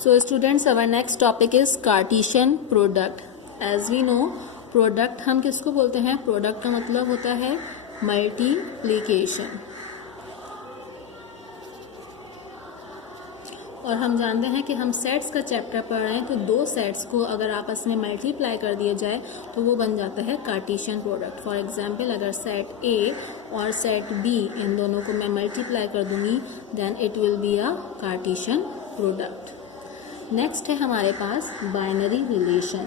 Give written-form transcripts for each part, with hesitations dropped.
So students, our next topic is Cartesian product. As we know, product हम किसको बोलते हैं? Product का मतलब होता है multiplication. और हम जानते हैं कि हम सेट्स का चैप्टर पढ़ रहे हैं, तो दो सेट्स को अगर आपस में मल्टीप्लाई कर दिया जाए तो वो बन जाता है कार्टेशियन प्रोडक्ट. फॉर एग्जांपल, अगर सेट ए और सेट बी इन दोनों को मैं मल्टीप्लाई कर दूंगी then it will be a Cartesian product. Next है हमारे पास binary relation.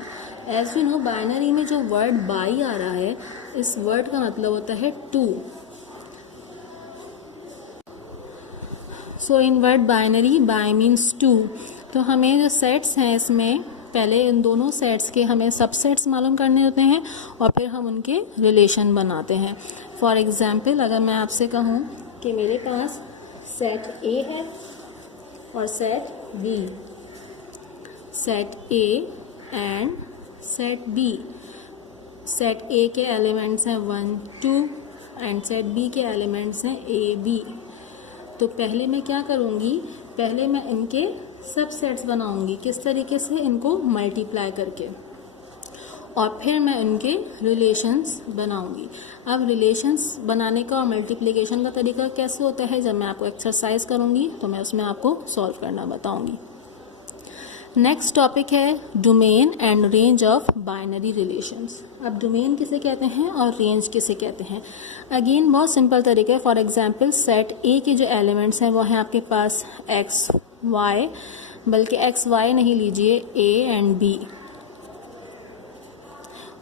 As we know, binary में जो वर्ड बाई आ रहा है, इस वर्ड का मतलब होता है two. So in word binary, bi means two. तो हमें जो सेट्स हैं इसमें पहले इन दोनों सेट्स के हमें सबसेट्स मालूम करने होते हैं और फिर हम उनके रिलेशन बनाते हैं. फॉर एग्जाम्पल, अगर मैं आपसे कहूँ कि मेरे पास सेट ए है और set B, set A and set B. Set A के एलिमेंट्स हैं 1, 2 एंड सेट बी के एलिमेंट्स हैं ए, बी. तो पहले मैं क्या करूँगी, पहले मैं इनके सबसेट्स बनाऊँगी. किस तरीके से? इनको मल्टीप्लाई करके, और फिर मैं उनके रिलेशंस बनाऊँगी. अब रिलेशंस बनाने का और मल्टीप्लिकेशन का तरीका कैसे होता है, जब मैं आपको एक्सरसाइज करूँगी तो मैं उसमें आपको सॉल्व करना बताऊँगी. नेक्स्ट टॉपिक है domain and range of binary relations. अब डोमेन किसे कहते हैं और रेंज किसे कहते हैं? अगेन बहुत सिंपल तरीका है. फॉर एग्जांपल, सेट ए के जो एलिमेंट्स हैं वो हैं आपके पास एक्स वाई, बल्कि एक्स वाई नहीं लीजिए, ए एंड बी.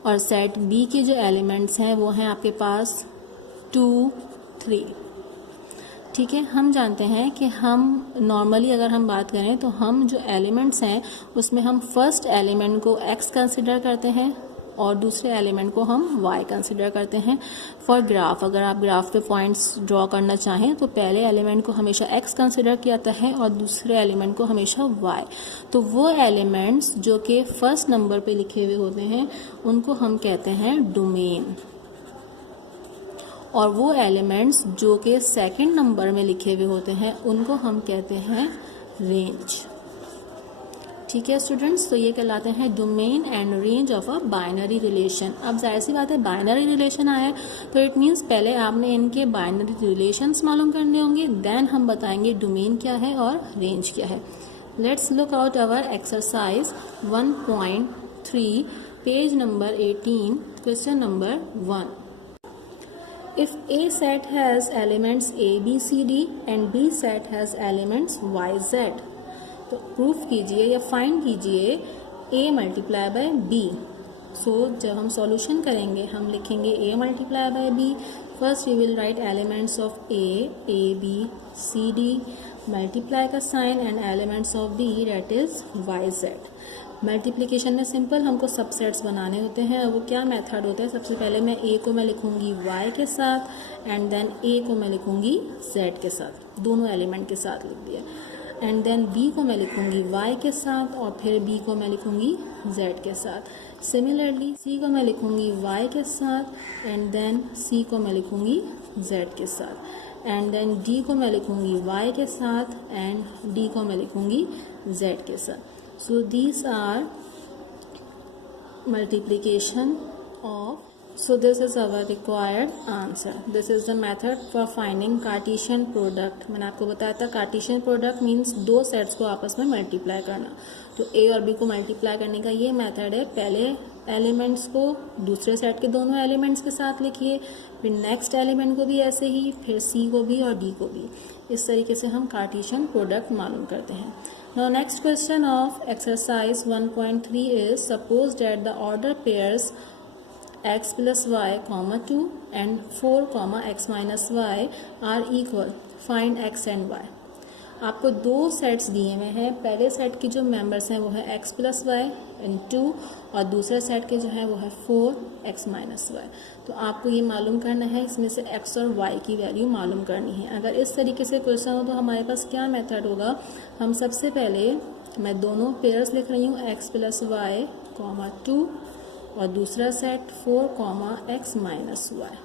और सेट बी के जो एलिमेंट्स हैं वो हैं आपके पास 2, 3. ठीक है. हम जानते हैं कि हम नॉर्मली अगर हम बात करें तो हम जो एलिमेंट्स हैं उसमें हम फर्स्ट एलिमेंट को x कंसिडर करते हैं और दूसरे एलिमेंट को हम y कंसिडर करते हैं. फॉर ग्राफ, अगर आप ग्राफ पे पॉइंट्स ड्रॉ करना चाहें तो पहले एलिमेंट को हमेशा x कंसिडर किया जाता है और दूसरे एलिमेंट को हमेशा y. तो वो एलिमेंट्स जो कि फर्स्ट नंबर पे लिखे हुए होते हैं उनको हम कहते हैं डोमेन, और वो एलिमेंट्स जो कि सेकंड नंबर में लिखे हुए होते हैं उनको हम कहते हैं रेंज. ठीक है स्टूडेंट्स, तो ये कहलाते हैं domain and range of a binary relation. अब जाहिर सी बात है, बाइनरी रिलेशन आया है तो इट मीन्स पहले आपने इनके बाइनरी रिलेशंस मालूम करने होंगे, देन हम बताएंगे डोमेन क्या है और रेंज क्या है. Let's look out our exercise 1.3, page number 18, question number 1. If A set has elements A, B, C, D and B set has elements Y, Z, तो प्रूफ कीजिए या फाइंड कीजिए A multiply by B. So जब हम solution करेंगे हम लिखेंगे A multiply by B. First we will write elements of A, A, B, C, D, multiply का sign and elements of B, that is Y, Z. Multiplication में simple हमको subsets बनाने होते हैं. अब वो क्या मेथड होता है, सबसे पहले मैं a को मैं लिखूंगी y के साथ एंड देन a को मैं लिखूंगी z के साथ, दोनों एलिमेंट के साथ लिख दिया. एंड देन b को मैं लिखूंगी y के साथ और फिर b को मैं लिखूंगी z के साथ. सिमिलरली c को मैं लिखूंगी y के साथ एंड देन c को मैं लिखूंगी z के साथ. एंड देन d को मैं लिखूंगी y के साथ एंड d को मैं लिखूंगी z के साथ. So these are multiplication of, so this is our required answer. This is the method for finding Cartesian product. मैंने आपको बताया था Cartesian product means दो सेट्स को आपस में मल्टीप्लाई करना. तो A और B को मल्टीप्लाई करने का ये मेथड है. पहले एलिमेंट्स को दूसरे सेट के दोनों एलिमेंट्स के साथ लिखिए, फिर नेक्स्ट एलिमेंट को भी ऐसे ही, फिर C को भी और D को भी. इस तरीके से हम कार्टेशियन प्रोडक्ट मालूम करते हैं. Now next question of exercise 1.3 is, suppose that the order pairs x plus y, 2 and 4, x minus y are equal. Find x and y. आपको दो सेट्स दिए हुए हैं. पहले सेट के जो मेंबर्स हैं वो है x प्लस वाई एंड 2 और दूसरे सेट के जो है वो है 4x माइनस वाई. तो आपको ये मालूम करना है, इसमें से x और y की वैल्यू मालूम करनी है. अगर इस तरीके से क्वेश्चन हो तो हमारे पास क्या मेथड होगा, हम सबसे पहले मैं दोनों पेयर्स लिख रही हूँ, x प्लस वाई 2 और दूसरा सेट 4, x माइनस वाई.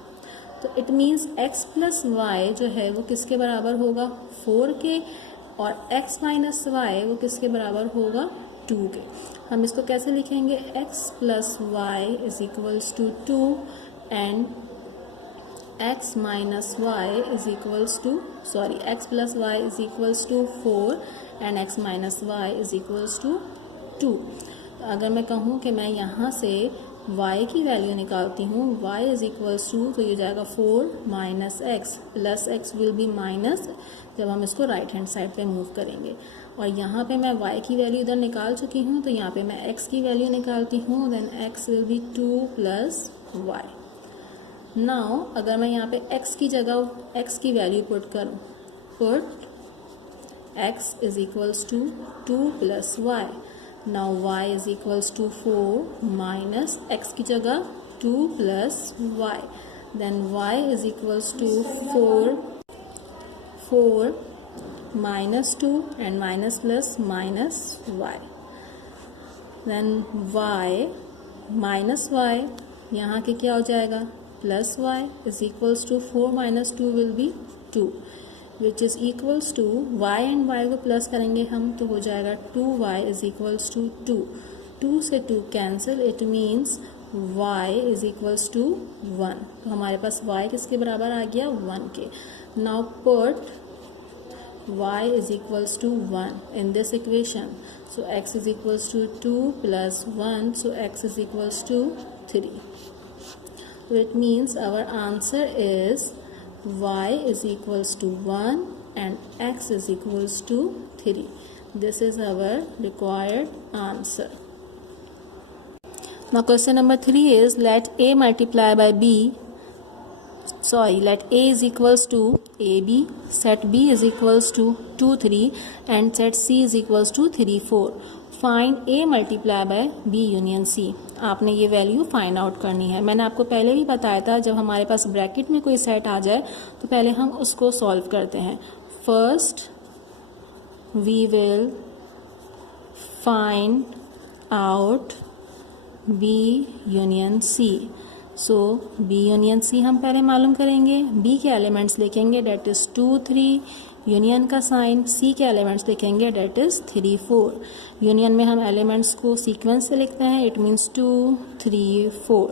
तो it means x plus Y जो है वो किसके बराबर होगा, 4 के और x माइनस वाई वो किसके बराबर होगा, 2 के। हम इसको कैसे लिखेंगे, x plus y is equals to 2 and x minus y is equals to x plus y is equals to 4 and x minus y is equals to 2। अगर मैं कहूँ कि मैं यहाँ से y की वैल्यू निकालती हूँ, y इज इक्वल्स टू, तो ये हो जाएगा 4 minus x plus x will be minus जब हम इसको राइट हैंड साइड पे मूव करेंगे। और यहाँ पे मैं y की वैल्यू इधर निकाल चुकी हूँ, तो यहाँ पे मैं x की वैल्यू निकालती हूँ, then x will be 2 plus वाई। नाउ अगर मैं यहाँ पे x की जगह x की वैल्यू पुट करूँ, put x is equals to 2 plus y. Now y is equals to 4 minus x की जगह 2 plus y. Then y is equals to 4 minus 2 and minus plus minus y. Then y minus y यहाँ के क्या हो जाएगा, plus y is equals to 4 minus 2 will be 2. Which is equals to y and y को प्लस करेंगे हम तो हो जाएगा 2y इज इक्वल्स टू 2। 2 से 2 cancel, it means y is equals to 1। तो हमारे पास y किसके बराबर आ गया, 1 के। Now put y is equals to 1 in this equation, so x is equals to 2 plus 1, so x is equals to 3। So it means our answer is y is equals to 1 and x is equals to 3. This is our required answer. Now question number 3 is let a multiply by b, let a is equals to ab, set b is equals to 2 3 and set c is equals to 3 4. Find a multiply by b union c. आपने ये value find out करनी है। मैंने आपको पहले भी बताया था, जब हमारे पास ब्रैकेट में कोई सेट आ जाए तो पहले हम उसको सॉल्व करते हैं। First we will find out B union C. So B union C हम पहले मालूम करेंगे। बी के एलिमेंट्स लिखेंगे, डेट इज 2 3, यूनियन का साइन, सी के एलिमेंट्स लिखेंगे, डेट इज 3 4। यूनियन में हम एलिमेंट्स को सीक्वेंस से लिखते हैं, इट मीन्स 2 3 4।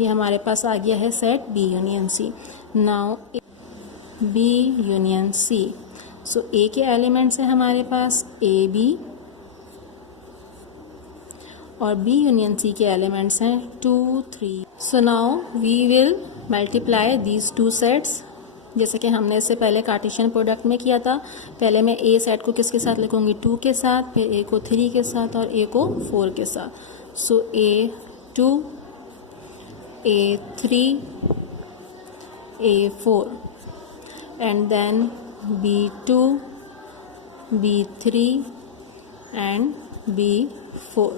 ये हमारे पास आ गया है set B union C. Now B union C, so A के एलिमेंट्स हैं हमारे पास ए बी, और बी यूनियन सी के एलिमेंट्स हैं 2 3। So now we will multiply these two sets, जैसे कि हमने इससे पहले कार्टेशियन प्रोडक्ट में किया था। पहले मैं ए सेट को किसके साथ लिखूंगी, 2 के साथ, फिर ए को 3 के साथ और ए को 4 के साथ। So A 2 A 3 A 4 and then B 2 B 3 and B 4।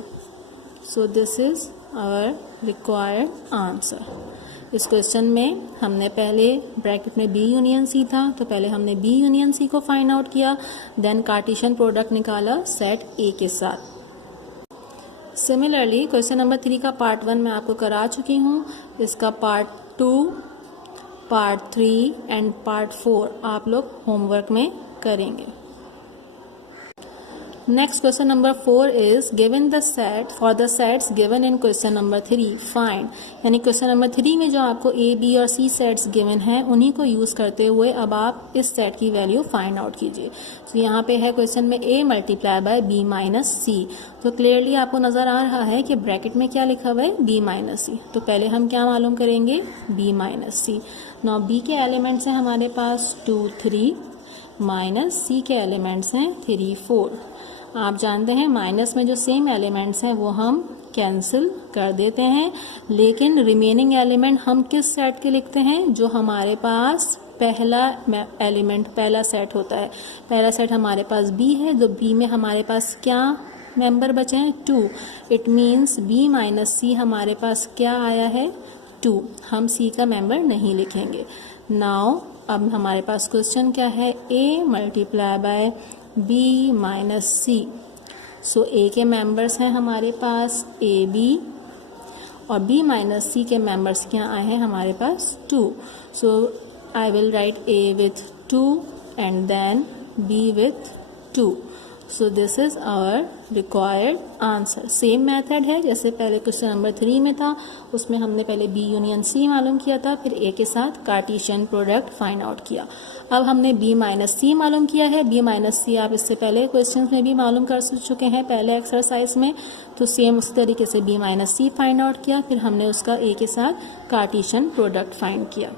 So this is our required answer. इस क्वेश्चन में हमने पहले ब्रैकेट में बी यूनियन सी था, तो पहले हमने बी यूनियन सी को फाइंड आउट किया, देन कार्टेशियन प्रोडक्ट निकाला सेट ए के साथ। सिमिलरली क्वेश्चन नंबर 3 का पार्ट 1 मैं आपको करा चुकी हूँ। इसका पार्ट 2, पार्ट 3 एंड पार्ट 4 आप लोग होमवर्क में करेंगे। Next question number 4 is given the set for the sets given in question number 3 find, यानी क्वेश्चन नंबर 3 में जो आपको A, B और C सेट्स गिवन हैं उन्हीं को यूज़ करते हुए अब आप इस सेट की वैल्यू फाइंड आउट कीजिए। तो यहाँ पे है क्वेश्चन में A multiply by B minus C, तो क्लियरली आपको नज़र आ रहा है कि ब्रैकेट में क्या लिखा हुआ है, B माइनस C। तो पहले हम क्या मालूम करेंगे, B minus C। Now B के एलिमेंट्स हैं हमारे पास 2 3 माइनस C के एलिमेंट्स हैं 3 4। आप जानते हैं माइनस में जो सेम एलिमेंट्स हैं वो हम कैंसिल कर देते हैं, लेकिन रिमेनिंग एलिमेंट हम किस सेट के लिखते हैं, जो हमारे पास पहला एलिमेंट पहला सेट होता है। पहला सेट हमारे पास बी है, तो बी में हमारे पास क्या मेंबर बचे हैं, 2। इट मीन्स बी माइनस सी हमारे पास क्या आया है, 2। हम सी का मेंबर नहीं लिखेंगे। नाउ अब हमारे पास क्वेश्चन क्या है, A multiply by B minus C. So A के मेंबर्स हैं हमारे पास ए बी, और बी माइनस सी के मेंबर्स क्या आए हैं हमारे पास 2। So I will write A with 2 and then B with 2. So this is our required answer. Same method है जैसे पहले क्वेश्चन नंबर 3 में था, उसमें हमने पहले B यूनियन C मालूम किया था, फिर A के साथ कार्टेशियन प्रोडक्ट फाइंड आउट किया. अब हमने B माइनस C मालूम किया है. B माइनस C आप इससे पहले क्वेश्चन में भी मालूम कर चुके हैं पहले एक्सरसाइज में, तो सेम उस तरीके से B minus C find out किया, फिर हमने उसका A के साथ कार्टेशियन प्रोडक्ट फाइंड किया.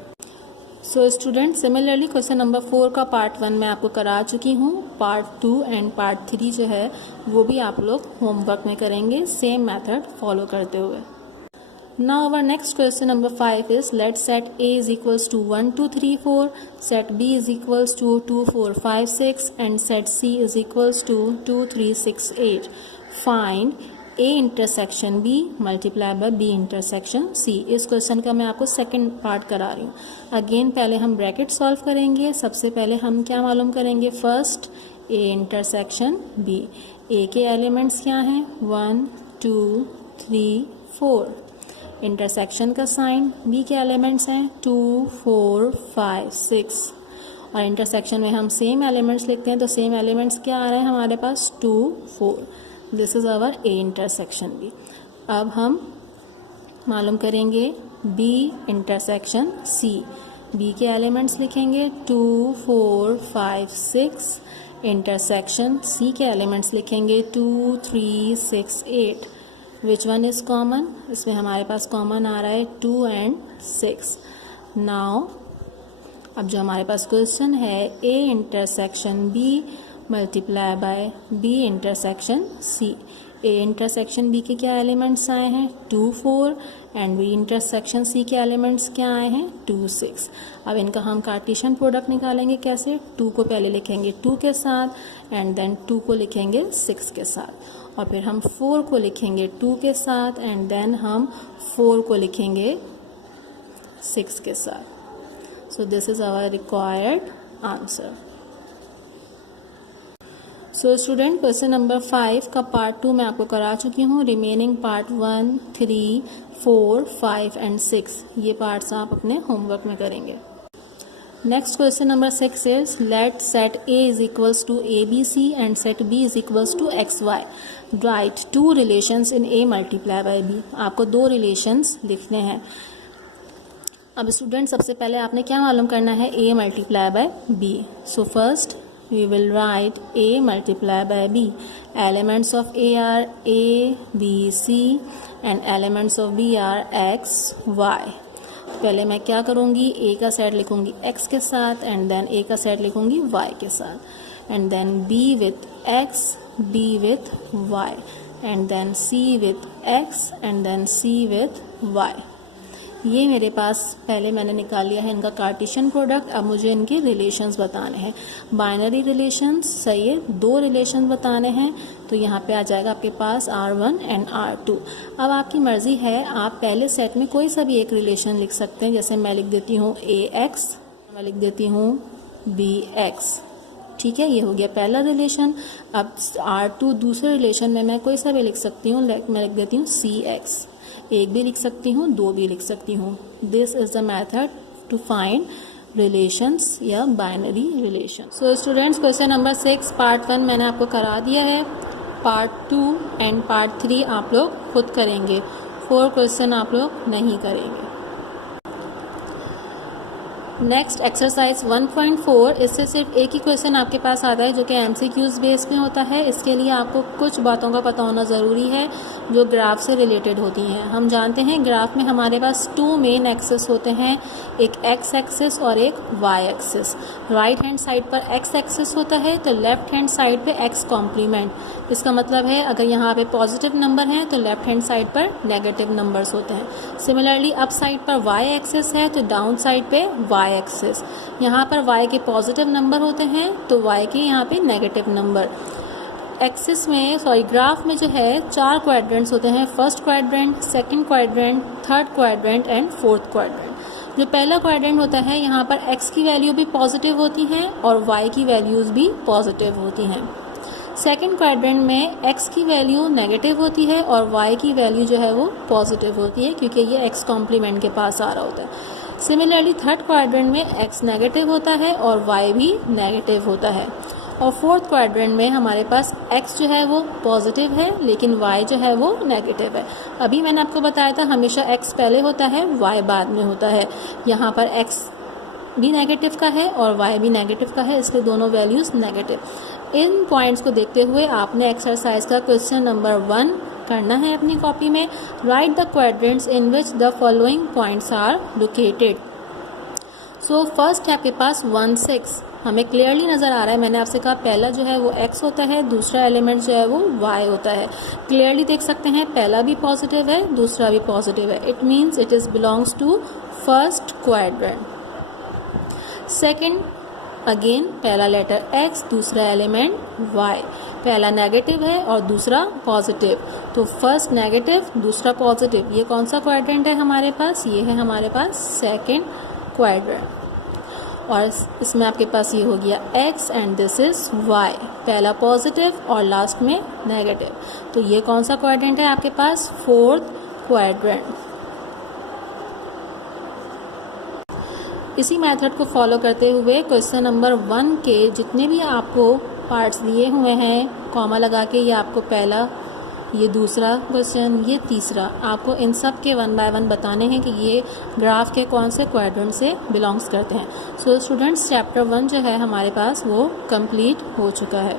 So student similarly question number 4 का पार्ट 1 मैं आपको करा चुकी हूँ. पार्ट 2 एंड पार्ट 3 जो है वो भी आप लोग होमवर्क में करेंगे सेम मेथड फॉलो करते हुए. Now our next question number 5 is let set A is equals to 1 2 3 4, set B is equals to 2 4 5 6 and set C is equals to 2 3 6 8. Find A intersection B multiply by B intersection C. इस question का मैं आपको second part करा रही हूँ. Again पहले हम bracket solve करेंगे. सबसे पहले हम क्या मालूम करेंगे, first A intersection B. A के एलिमेंट्स क्या हैं, 1 2 3 4. इंटरसेक्शन का साइन, B के एलिमेंट्स हैं 2 4 5 6. और इंटरसेक्शन में हम सेम एलिमेंट्स लिखते हैं, तो सेम एलिमेंट्स क्या आ रहे हैं हमारे पास 2 4. This is our A intersection B. अब हम मालूम करेंगे B इंटरसेक्शन C. B के एलिमेंट्स लिखेंगे 2 4 5 6. इंटरसेक्शन C के एलिमेंट्स लिखेंगे 2 3 6 8. विच वन इज कॉमन, इसमें हमारे पास कॉमन आ रहा है 2 एंड 6. नाउ अब जो हमारे पास क्वेश्चन है A intersection B multiply by B intersection C. A intersection B के क्या एलिमेंट्स आए हैं 2 4 एंड B इंटरसेक्शन C के एलिमेंट्स क्या आए हैं 2 6. अब इनका हम कार्टेशियन प्रोडक्ट निकालेंगे कैसे, 2 को पहले लिखेंगे 2 के साथ एंड देन 2 को लिखेंगे 6 के साथ, और फिर हम 4 को लिखेंगे 2 के साथ एंड देन हम 4 को लिखेंगे 6 के साथ. So this is our required answer. So student question number 5 का पार्ट 2 मैं आपको करा चुकी हूँ. रिमेनिंग पार्ट 1 3 4 5 एंड 6 ये पार्ट्स आप अपने होमवर्क में करेंगे. Next question number 6 is let set A is equals to ABC and set B is equals to XY. Write 2 relations in A multiply by B. आपको 2 रिलेशंस लिखने हैं. अब student सबसे पहले आपने क्या मालूम करना है, A multiply by B. So first we will write A multiply by B. Elements of A are A, B, C and elements of B are X, Y. पहले मैं क्या करूँगी, A का सेट लिखूँगी X के साथ एंड देन A का set लिखूँगी Y के साथ and then B with X, B with Y and then C with X and then C with Y. ये मेरे पास पहले मैंने निकाल लिया है इनका कार्टेशियन प्रोडक्ट. अब मुझे इनके रिलेशंस बताने हैं. बाइनरी रिलेशंस सही है, 2 रिलेशन बताने हैं, तो यहाँ पे आ जाएगा आपके पास R1 एंड R2. अब आपकी मर्जी है, आप पहले सेट में कोई सा भी एक रिलेशन लिख सकते हैं. जैसे मैं लिख देती हूँ AX, मैं लिख देती हूँ BX. ठीक है, ये हो गया पहला रिलेशन. अब R2 दूसरे रिलेशन में मैं कोई सा भी लिख सकती हूँ. मैं लिख देती हूँ CX. एक भी लिख सकती हूँ, 2 भी लिख सकती हूँ. This is the method to find relations या binary relation. So students question number 6 part 1 मैंने आपको करा दिया है. पार्ट 2 एंड पार्ट 3 आप लोग खुद करेंगे. 4 क्वेश्चन आप लोग नहीं करेंगे. Next exercise 1.4. इससे सिर्फ एक ही क्वेश्चन आपके पास आता है जो कि MCQs बेस में होता है. इसके लिए आपको कुछ बातों का पता होना ज़रूरी है जो ग्राफ से रिलेटेड होती हैं. हम जानते हैं ग्राफ में हमारे पास 2 मेन एक्सिस होते हैं, एक X एक्सिस और एक Y axis. Right hand side पर X एक्सिस होता है तो लेफ्ट हैंड साइड पे X कॉम्प्लीमेंट. इसका मतलब है अगर यहाँ पे पॉजिटिव नंबर हैं तो लेफ्ट हैंड साइड पर नेगेटिव नंबर्स होते हैं. सिमिलरली अप साइड पर Y एक्सिस है तो डाउन साइड पे Y एक्सिस. यहाँ पर Y के पॉजिटिव नंबर होते हैं तो Y के यहाँ पे नेगेटिव नंबर. एक्सिस में ग्राफ में जो है 4 क्वाड्रेंट्स होते हैं. First quadrant, second quadrant, third quadrant and fourth quadrant. जो पहला क्वाड्रेंट होता है यहाँ पर X की वैल्यू भी पॉजिटिव होती हैं और Y की वैल्यूज़ भी पॉजिटिव होती हैं. सेकंड क्वाड्रेंट में X की वैल्यू नेगेटिव होती है और Y की वैल्यू जो है वो पॉजिटिव होती है क्योंकि ये X कॉम्प्लीमेंट के पास आ रहा होता है. सिमिलरली थर्ड क्वाड्रेंट में X नेगेटिव होता है और Y भी नेगेटिव होता है. और फोर्थ क्वाड्रेंट में हमारे पास x जो है वो पॉजिटिव है लेकिन y जो है वो नेगेटिव है। अभी मैंने आपको बताया था हमेशा x पहले होता है, y बाद में होता है। यहाँ पर x भी नेगेटिव का है और y भी नेगेटिव का है, इसलिए दोनों वैल्यूज़ नेगेटिव। इन पॉइंट्स को देखते हुए आपने एक्सरसाइज का क्वेश्चन नंबर 1 करना है अपनी कॉपी में। Write the quadrants in which the following points are located. So first है आपके पास 1 6, हमें क्लियरली नज़र आ रहा है। मैंने आपसे कहा पहला जो है वो x होता है, दूसरा एलिमेंट जो है वो y होता है। क्लियरली देख सकते हैं पहला भी पॉजिटिव है, दूसरा भी पॉजिटिव है। It means it is belongs to first quadrant. Second, again पहला लेटर x, दूसरा एलिमेंट y। पहला नेगेटिव है और दूसरा पॉजिटिव, तो फर्स्ट नेगेटिव दूसरा पॉजिटिव। ये कौन सा क्वाड्रेंट है हमारे पास? ये है हमारे पास सेकेंड क्वाड्रेंट। और इसमें आपके पास ये हो गया x and this is y, पहला पॉजिटिव और लास्ट में नेगेटिव। तो ये कौन सा क्वाड्रेंट है आपके पास? Fourth quadrant. इसी मेथड को फॉलो करते हुए क्वेश्चन नंबर 1 के जितने भी आपको पार्ट्स दिए हुए हैं कॉमा लगा के, ये आपको पहला, ये दूसरा क्वेश्चन, ये तीसरा, आपको इन सब के 1 बाय 1 बताने हैं कि ये ग्राफ के कौन से क्वाड्रेंट से बिलोंग्स करते हैं। सो स्टूडेंट्स, चैप्टर 1 जो है हमारे पास वो कंप्लीट हो चुका है।